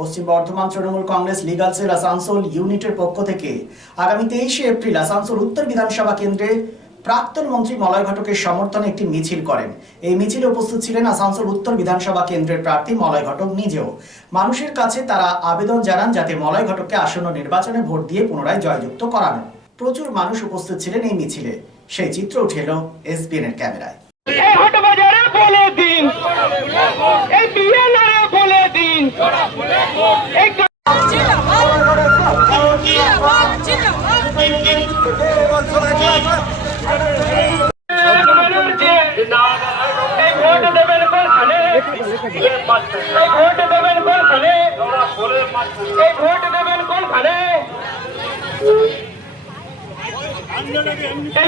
পশ্চিম Bardhaman Trinamool Congress legal sell Asansol ইউনিটের পক্ষ থেকে আগামী 23শে এপ্রিল আসানসোল উত্তর বিধানসভা কেন্দ্রে প্রাক্তন মন্ত্রী মলয় ঘটকের সমর্থনে একটি মিছিল করেন। এই মিছিলে উপস্থিত ছিলেন আসানসোল উত্তর বিধানসভা কেন্দ্রের প্রার্থী মলয় ঘটক নিজেও। মানুষের কাছে তারা আবেদন জানান যাতে মলয় ঘটককে আসন্ন নির্বাচনে ভোট দিয়ে পুনরায় জয়যুক্ত করানো। প্রচুর মানুষ উপস্থিত ছিলেন এই মিছিলে। সেই চিত্র উঠে এলো এসবিএন এর ক্যামেরায়।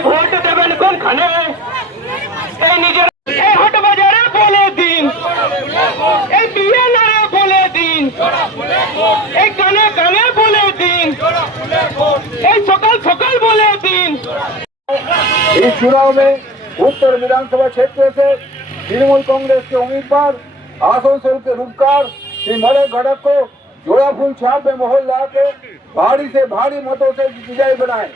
ভোট দেবেন কোনখানে? এই নিজের এই হাট বাজারে বলে দিন, এই বিএনআরে বলে দিন, এই কানে কানে বলে দিন, এই सकाल सकाल बोले दिन। इस चुनाव में उत्तर विधानसभा क्षेत्र से तृणमूल कांग्रेस के उम्मीदवार आसनसोल के रूपकार श्री मलय घटक को जोड़ा फूल छाप में मोहर ला के भारी से भारी मतों से विजयी बनाए।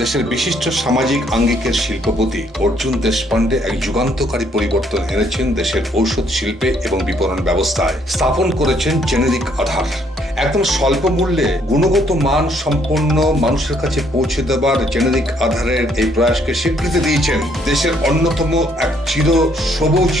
দেশের বিশিষ্ট সামাজিক আঙ্গিকের শিল্পপতি অর্জুন দেশপান্ডে এক যুগান্তকারী পরিবর্তন এনেছেন দেশের ঔষধ শিল্পে এবং বিপণন ব্যবস্থায়। স্থাপন করেছেন জেনেরিক আধার। একদম স্বল্প মূল্যে গুণগত মান সম্পন্ন মানুষের কাছে পৌঁছে দেবার জেনেরিক আধারের এই প্রয়াসকে স্বীকৃতি দিয়েছেন দেশের অন্যতম এক চির সবুজ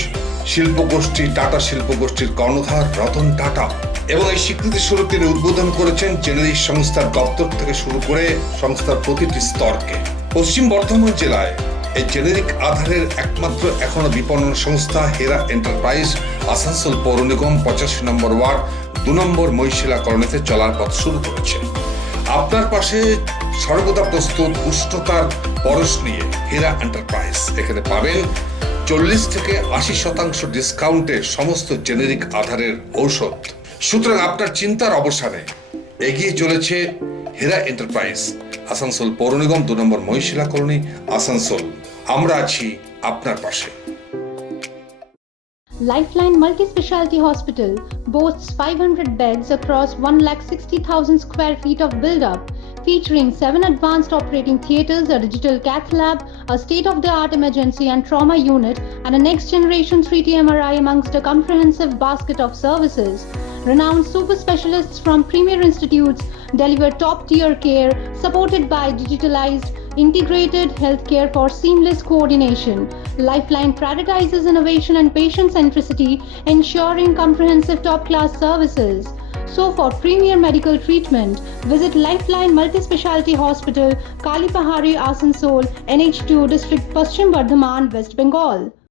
শিল্পগোষ্ঠী টাটা শিল্পগোষ্ঠীর কর্ণধার রতন টাটা। এবং এই স্বীকৃতি স্বরূপ তিনি উদ্বোধন করেছেন জেনেরিক সংস্থার দপ্তর থেকে শুরু করে সংস্থার প্রতিটি স্তরকে। পশ্চিম বর্ধমান জেলায় এই জেনেরিক আধারের একমাত্র এখনো বিপণন সংস্থা হেরা এন্টারপ্রাইজ আসানসোল পৌর নিগম 85 নম্বর ওয়ার্ড 2 নম্বর মহিশিলা কলোনিতে চলার পথ শুরু করেছে। আপনার পাশে সর্বদা প্রস্তুত উষ্ণতার পরশ নিয়ে হেরা এন্টারপ্রাইজ। এখানে পাবেন 40 থেকে 80% ডিসকাউন্টে সমস্ত জেনেরিক আধারের ঔষধ। সুতরাং আপনার চিন্তার অবসানে এগিয়ে চলেছে হেরা এন্টারপ্রাইজ আসানসোল পৌর নিগম 2 নম্বর মহিশিলা কলোনি আসানসোল। আমরা আছি আপনার পাশে। Lifeline Multi-Specialty Hospital boasts 500 beds across 1,60,000 square feet of build-up, featuring 7 advanced operating theatres, a digital cath lab, a state-of-the-art emergency and trauma unit, and a next-generation 3D MRI amongst a comprehensive basket of services. Renowned super specialists from premier institutes deliver top-tier care supported by digitalized, integrated healthcare for seamless coordination. Lifeline prioritizes innovation and patient centricity, ensuring comprehensive top-class services. So for premier medical treatment, visit Lifeline Multi-Specialty Hospital, Kalipahari, Asansol, NH2 District, Paschim Bardhaman, West Bengal.